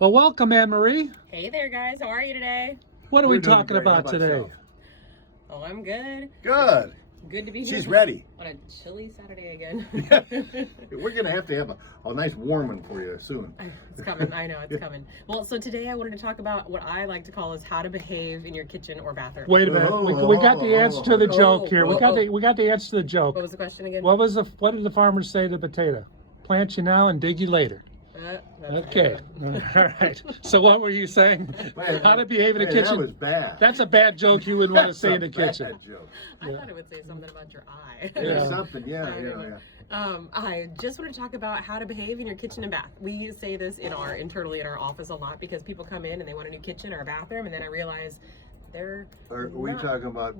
Well, welcome, Anne-Marie. Hey there, guys. How are you today? What are We're we doing talking great. How about about today? yourself? Oh, I'm good. Good. Good to be here. She's ready. On a chilly Saturday again. We're going to have a nice warm one for you soon. It's coming. I know it's coming. Well, so today I wanted to talk about what I like to call is how to behave in your kitchen or bathroom. Wait a minute. We got the answer to the joke here. We got the answer to the joke. What was the question again? What did the farmers say to the potato? Plant you now and dig you later. Okay. All right. So what were you saying? How to behave in the kitchen? That was bad. That's a bad joke you wouldn't want to say in the That's a kitchen. bad joke. I thought it would say something about your eye. Yeah. Something, yeah. I just want to talk about how to behave in your kitchen and bath. We say this internally in our office a lot because people come in and they want a new kitchen or a bathroom, and then I realize they're Are we not talking about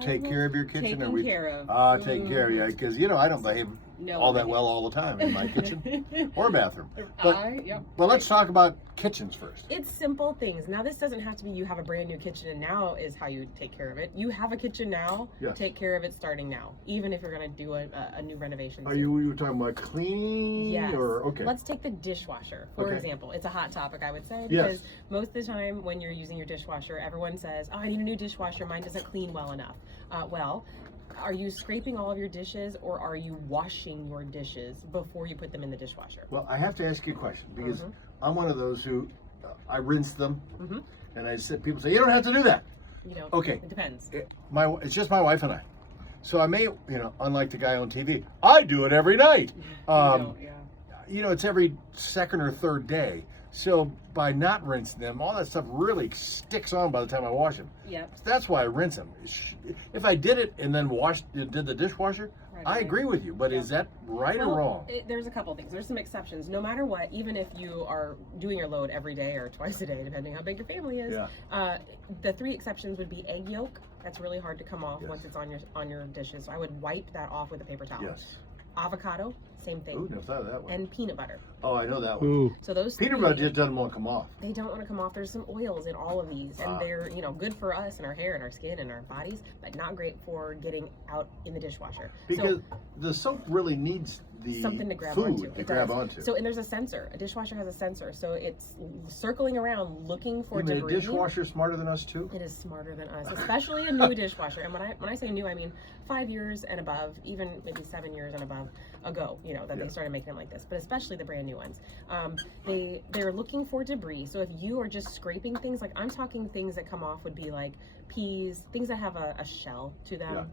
take care of your kitchen? taking care of. Taking care of you. Because, I don't behave all that well all the time in my kitchen or bathroom. But let's talk about kitchens first. It's simple things. Now, this doesn't have to be you have a brand new kitchen and now is how you take care of it. You have a kitchen now, Yes. take care of it starting now, even if you're going to do a new renovation. Are you talking about cleaning? Yes. Okay. Let's take the dishwasher, for Okay. example. It's a hot topic, I would say, Yes. because most of the time when you're using your dishwasher, everyone says, oh, I need a new dishwasher. Mine doesn't clean well enough. Are you scraping all of your dishes or are you washing your dishes before you put them in the dishwasher? Well, I have to ask you a question because I'm one of those who I rinse them, and people say you don't have to do that. Okay. It depends. It's just my wife and I, so I may, unlike the guy on TV, I do it every night. It's every second or third day. So by not rinsing them, all that stuff really sticks on by the time I wash them. Yep. That's why I rinse them. If I did it and then did the dishwasher, I agree with you. But is that right or wrong? There's a couple things. There's some exceptions. No matter what, even if you are doing your load every day or twice a day, depending how big your family is, the three exceptions would be egg yolk. That's really hard to come off once it's on your dishes. So I would wipe that off with a paper towel. Yes. Avocado, same thing. Ooh, never thought of that one. And peanut butter. Oh, I know that one. Ooh. So those Peanut butter just doesn't want to come off. They don't want to come off. There's some oils in all of these, and they're good for us and our hair and our skin and our bodies, but not great for getting out in the dishwasher. Because the soap really needs the something to grab food onto. to grab onto. So, and there's a sensor. A dishwasher has a sensor, so it's circling around looking for debris. A dishwasher smarter than us too? It is smarter than us, especially a new dishwasher. And when I say new, I mean 5 years and above, even maybe 7 years and above ago. That they started making them like this, but especially the brand new ones. They're looking for debris. So if you are just scraping things, like I'm talking things that come off would be like peas, things that have a shell to them.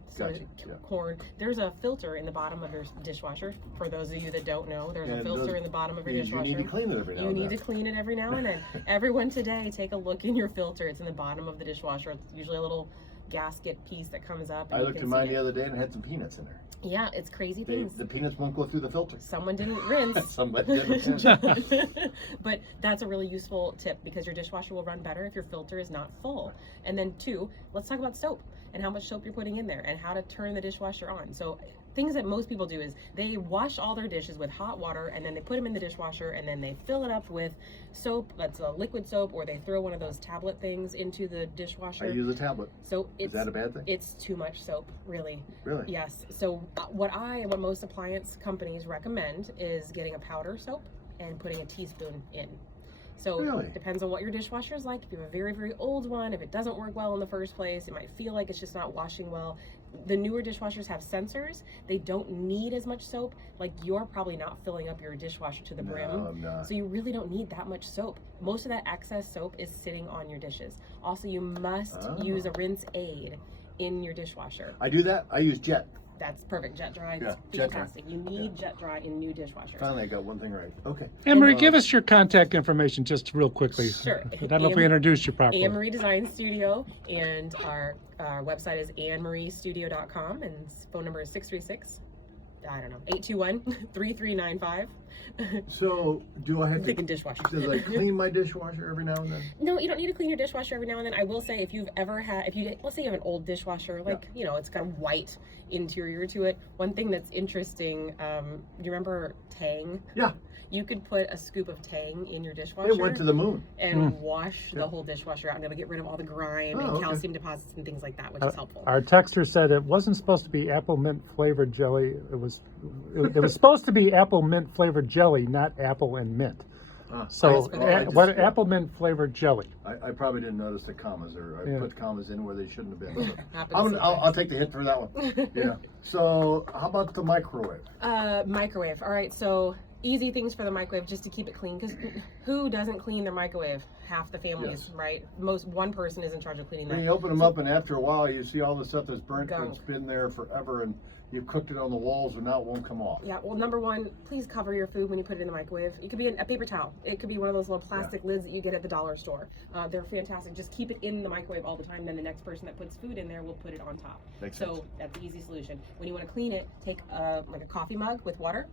Corn. There's a filter in the bottom of your dishwasher. For those of you that don't know, there's a filter in the bottom of your dishwasher. You need to clean it every now and then. You need to clean it every now and then. Everyone today, take a look in your filter. It's in the bottom of the dishwasher. It's usually a little gasket piece that comes up. I looked at mine the other day and it had some peanuts in there. Yeah, it's crazy things. The peanuts won't go through the filter. Someone didn't rinse. Somebody didn't. But that's a really useful tip because your dishwasher will run better if your filter is not full. And then 2, let's talk about soap and how much soap you're putting in there and how to turn the dishwasher on. So things that most people do is they wash all their dishes with hot water and then they put them in the dishwasher and then they fill it up with soap that's a liquid soap, or they throw one of those tablet things into the dishwasher. I use a tablet. So is that a bad thing? It's too much soap, really. Really? Yes. So what most appliance companies recommend is getting a powder soap and putting a teaspoon in. So it depends on what your dishwasher is like. If you have a very, very old one, if it doesn't work well in the first place, it might feel like it's just not washing well. The newer dishwashers have sensors. They don't need as much soap. Like, you're probably not filling up your dishwasher to the brim. No, I'm not. So you really don't need that much soap. Most of that excess soap is sitting on your dishes. Also, you must use a rinse aid in your dishwasher. I do that. I use Jet. That's perfect. Jet dry. Yeah, It's fantastic. You need Jet dry in new dishwashers. Finally, I got one thing right. Okay. Anne-Marie, give us your contact information just real quickly. Sure. I don't know if we introduced you properly. Anne-Marie Design Studio, and our website is annemaristudio.com, and phone number is 821-3395. So, do I have to Thinking dishwasher. Does I clean my dishwasher every now and then? No, you don't need to clean your dishwasher every now and then. I will say, if you've ever had, let's say you have an old dishwasher, like, it's got a white interior to it. One thing that's interesting, you remember Tang? Yeah. You could put a scoop of Tang in your dishwasher. It went to the moon. And wash the whole dishwasher out, and it'll get rid of all the grime and calcium deposits and things like that, which is helpful. Our texter said it wasn't supposed to be apple mint flavored jelly. It was supposed to be apple mint flavored jelly, not apple and mint. So, Well, I what apple mint flavored jelly? I probably didn't notice the commas there. I Yeah. put commas in where they shouldn't have been. So. Happens I'll take the hit for that one. Yeah. So how about the microwave? Microwave. All right, so easy things for the microwave just to keep it clean, because who doesn't clean their microwave? Half the families, Yes. right? One person is in charge of cleaning When that. you open them up, and after a while, you see all the stuff that's burnt. Gunk. It's been there forever, and you've cooked it on the walls, and now it won't come off. Yeah, well, number one, please cover your food when you put it in the microwave. It could be a paper towel. It could be one of those little plastic lids that you get at the dollar store. They're fantastic. Just keep it in the microwave all the time. Then the next person that puts food in there will put it on top. Makes So sense. that's the easy solution. When you want to clean it, take like a coffee mug with water,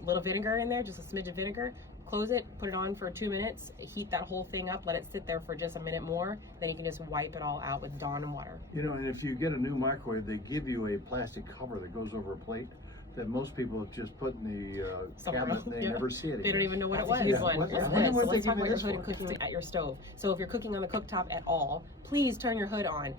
a little vinegar in there, just a smidge of vinegar. Close it, put it on for 2 minutes, heat that whole thing up, let it sit there for just a minute more. Then you can just wipe it all out with Dawn and water. You know, and if you get a new microwave, they give you a plastic cover that goes over a plate that most people have just put in the Somewhere cabinet. else, And they yeah. never see it. They don't again. even know what it That's a was. huge one. What- It's I good. wonder So what they let's talk give about you your this hood and for. cooking at your stove. So if you're cooking on the cooktop at all, please turn your hood on.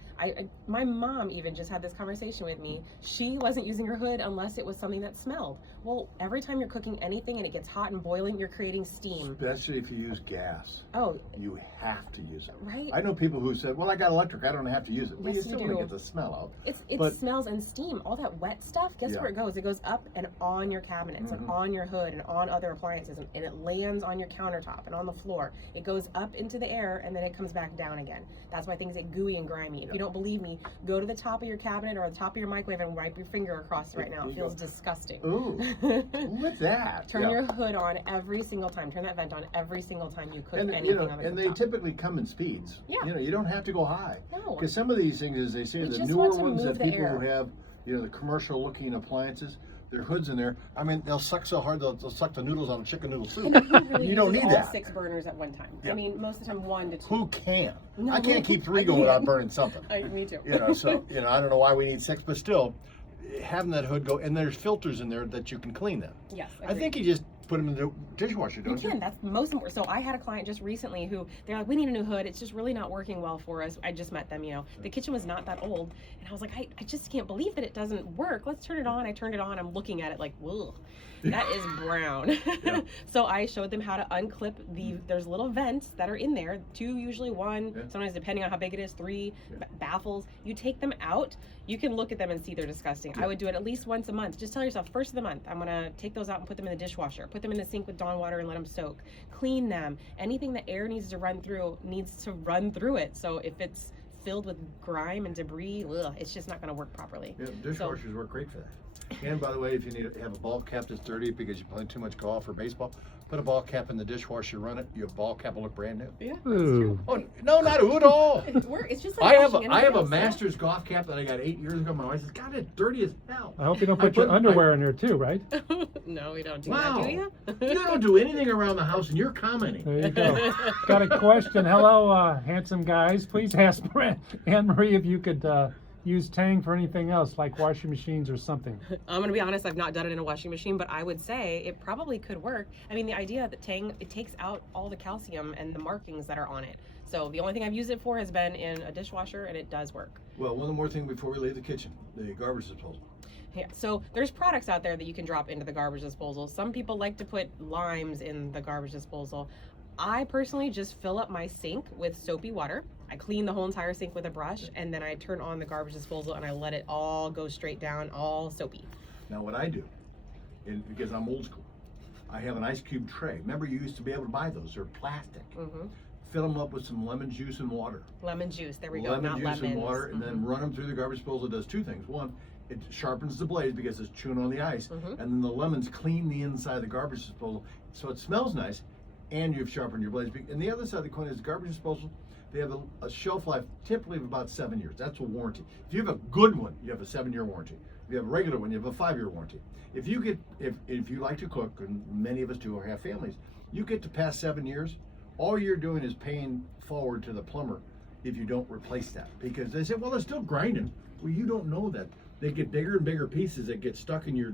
My mom even just had this conversation with me. She wasn't using her hood unless it was something that smelled. Well, every time you're cooking anything and it gets hot and boiling, you're creating steam. Especially if you use gas, Oh, you have to use it. right. I know people who said, "Well, I got electric, I don't have to use it." Well, Yes, you you still want to do. get the smell out. It But- smells and steam. All that wet stuff, guess Yeah. where it goes? It goes up and on your cabinets and on your hood and on other appliances, and it lands on your countertop and on the floor. It goes up into the air and then it comes back down again. That's why things get gooey and grimy. If you don't believe me, go to the top of your cabinet or the top of your microwave and wipe your finger across it right now. There It you feels go. disgusting. Ooh, with that. Turn yeah. your hood on every single time. Turn that vent on every single time you cook And anything you know, on the and they cooktop. typically come in speeds. Yeah. You know, you don't have to go high. No. Because some of these things, as they say, You the just newer want to ones move that the people air. who have, you know, the commercial looking appliances, their hoods in there. I mean, they'll suck so hard they'll suck the noodles out of chicken noodle soup. Really You don't uses need all that. 6 burners at one time. Yeah. I mean, most of the time 1 to 2. Who can? No. I can't keep 3 I going without can't. burning something. Me too. You know, so you know, I don't know why we need 6, but still, having that hood go, and there's filters in there that you can clean them. Yes. I think you just put them in the dishwasher, You don't you? can. That's the most important. So I had a client just recently who they're like, we need a new hood. It's just really not working well for us. I just met them, you know. The kitchen was not that old. And I was like, I just can't believe that it doesn't work. Let's turn it on. I turned it on. I'm looking at it like, whoa, that is brown. Yeah. So I showed them how to unclip there's little vents that are in there, 2, usually 1, Yeah. sometimes depending on how big it is, 3 Yeah. baffles. You take them out. You can look at them and see they're disgusting. I would do it at least once a month. Just tell yourself, first of the month, I'm gonna take those out and put them in the dishwasher. Put them in the sink with Dawn water and let them soak. Clean them. Anything that air needs to run through needs to run through it. So if it's filled with grime and debris, it's just not gonna work properly. Yeah, dishwashers work great for that. And by the way, if you need to have a ball cap that's dirty because you play too much golf or baseball, put a ball cap in the dishwasher, run it. Your ball cap will look brand new. Yeah. Ooh. Oh no, not ooh at all. It's just like I have washing a anything else. Master's golf cap that I got 8 years ago. My wife says, "God, it's dirty as hell." I hope you don't I put your put- underwear in there too, right? No, we don't do Wow. that, do you? You don't do anything around the house, and you're commenting. There you go. Got a question. Hello, handsome guys. Please ask Anne Marie if you could use Tang for anything else, like washing machines or something. I'm gonna be honest, I've not done it in a washing machine, but I would say it probably could work. I mean, the idea that Tang, it takes out all the calcium and the markings that are on it. So the only thing I've used it for has been in a dishwasher, and it does work. Well, one more thing before we leave the kitchen: the garbage disposal. Yeah, so there's products out there that you can drop into the garbage disposal. Some people like to put limes in the garbage disposal. I personally just fill up my sink with soapy water. I clean the whole entire sink with a brush, and then I turn on the garbage disposal and I let it all go straight down, all soapy. Now, what I do, because I'm old school, I have an ice cube tray. Remember, you used to be able to buy those. They're plastic. Hmm. Fill them up with some lemon juice and water. Lemon juice, there we go, Lemon not juice lemons. and water, and then run them through the garbage disposal. It does 2 things. One, it sharpens the blade because it's chewing on the ice, and then the lemons clean the inside of the garbage disposal, so it smells nice, and you've sharpened your blades. And the other side of the coin is garbage disposal. They have a shelf life typically of about 7 years. That's a warranty. If you have a good one, you have a 7-year warranty. If you have a regular one, you have a 5-year warranty. If you like to cook, and many of us do or have families, you get to past 7 years, all you're doing is paying forward to the plumber if you don't replace that. Because they say, well, it's still grinding. Well, you don't know that. They get bigger and bigger pieces that get stuck in your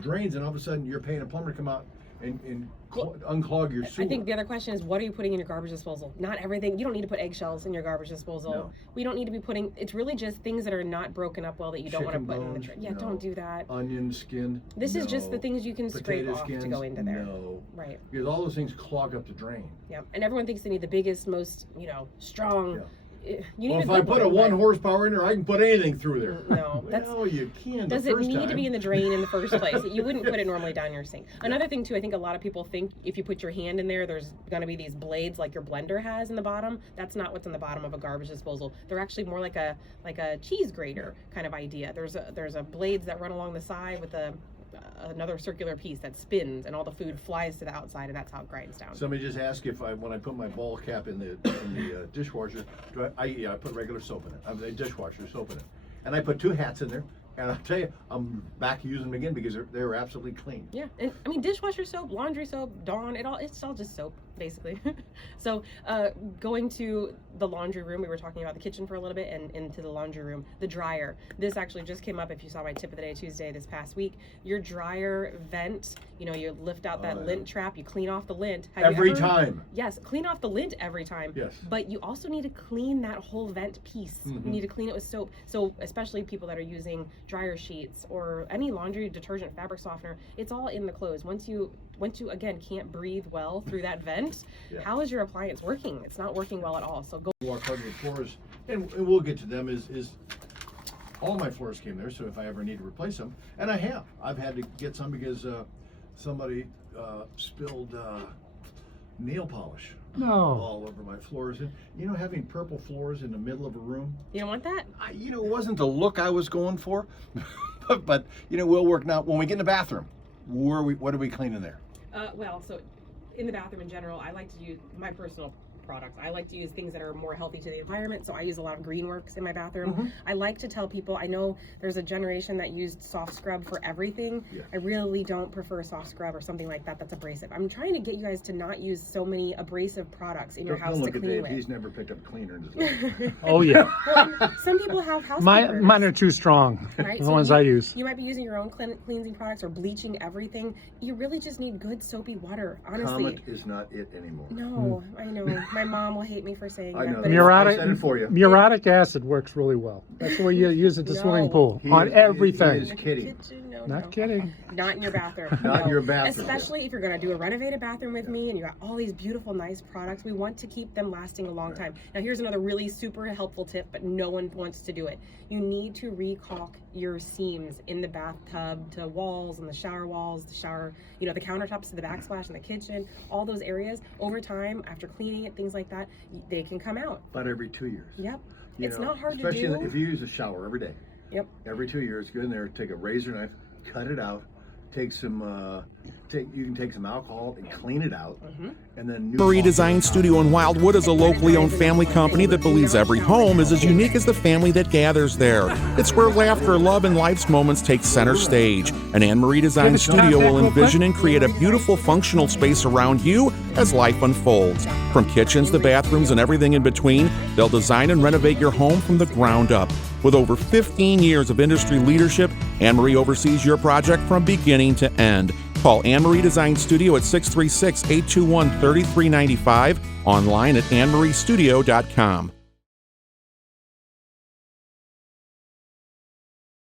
drains, and all of a sudden you're paying a plumber to come out and unclog your sewer. I think the other question is, what are you putting in your garbage disposal? Not everything. You don't need to put eggshells in your garbage disposal. No. We don't need to be putting. It's really just things that are not broken up well that you don't want to Chicken put in the bones, trash. Yeah, no. don't do that. Onion skin. This is just the no. things you can scrape Potato off skins, to go into there. No. Right. Because all those things clog up the drain. Yeah. And everyone thinks they need the biggest, most strong. Yeah. You need Well, a if I good put a one, 1 but- horsepower in there, I can put anything through there. No, that's. Well, you can. Does the it first need to time. be in the drain in the first place? You wouldn't put it normally down your sink. Another thing too, I think a lot of people think if you put your hand in there, there's gonna be these blades like your blender has in the bottom. That's not what's in the bottom of a garbage disposal. They're actually more like a cheese grater kind of idea. There's a blades that run along the side with another circular piece that spins, and all the food flies to the outside, and that's how it grinds down. Somebody just asked if when I put my bowl cap in the dishwasher, I put regular soap in it. I mean, dishwasher soap in it, and I put 2 hats in there. And I'll tell you, I'm back to using them again because they were absolutely clean. Yeah, and I mean dishwasher soap, laundry soap, Dawn, it's all just soap basically. So going to the laundry room, we were talking about the kitchen for a little bit, and into the laundry room, the dryer. This actually just came up if you saw my tip of the day Tuesday this past week. Your dryer vent, you lift out that lint trap, you clean off the lint. Every time. Yes, clean off the lint every time. Yes. But you also need to clean that whole vent piece. You need to clean it with soap. So especially people that are using dryer sheets or any laundry detergent, fabric softener, it's all in the clothes. Once you again can't breathe well through that vent, how is your appliance working? It's not working well at all. So go Walk hardwood floors, and we'll get to them. Is all my floors came there, so if I ever need to replace them, and I've had to get some because somebody spilled nail polish No. all over my floors. And having purple floors in the middle of a room, You don't want that? it wasn't the look I was going for, but we'll work now. When we get in the bathroom, what are we cleaning there? Well, so in the bathroom in general, I like to use my personal products. I like to use things that are more healthy to the environment, so I use a lot of Greenworks in my bathroom. I like to tell people, I know there's a generation that used soft scrub for everything. I really don't prefer soft scrub or something like that that's abrasive. I'm trying to get you guys to not use so many abrasive products in your house to clean with. He's never picked up a cleaner in his life. Oh yeah. Well, some people have housekeepers. Mine are too strong. Right? The So ones I use. You might be using your own cleansing products or bleaching everything. You really just need good soapy water, honestly. Comet is not it anymore. No, I know. My mom will hate me for saying I that. know. But I said it for you. Muriatic acid works really well. That's the way you use it to swimming No. pool He on is everything. kidding. No, Not no. kidding. Not in your bathroom. Not in No. your bathroom. Especially if you're going to do a renovated bathroom with me and you got all these beautiful, nice products. We want to keep them lasting a long time. Now, here's another really super helpful tip, but no one wants to do it. You need to re-caulk your seams in the bathtub to walls and the shower walls, the shower, the countertops to the backsplash in the kitchen, all those areas. Over time, after cleaning it, things like that, they can come out. About every 2 years. Yep. It's not hard to especially do. if you use a shower every day. Yep. Every 2 years, go in there, take a razor knife, cut it out, take some, you can take some alcohol and clean it out, and then Marie Design Studio in Wildwood is a locally owned family company that believes every home is as unique as the family that gathers there. It's where laughter, love, and life's moments take center stage. And Anne Marie Design Studio will envision and create a beautiful, functional space around you as life unfolds. From kitchens to bathrooms and everything in between, they'll design and renovate your home from the ground up. With over 15 years of industry leadership, Anne Marie oversees your project from beginning to end. Call Anne Marie Design Studio at 636-821-3395, online at annemariestudio.com.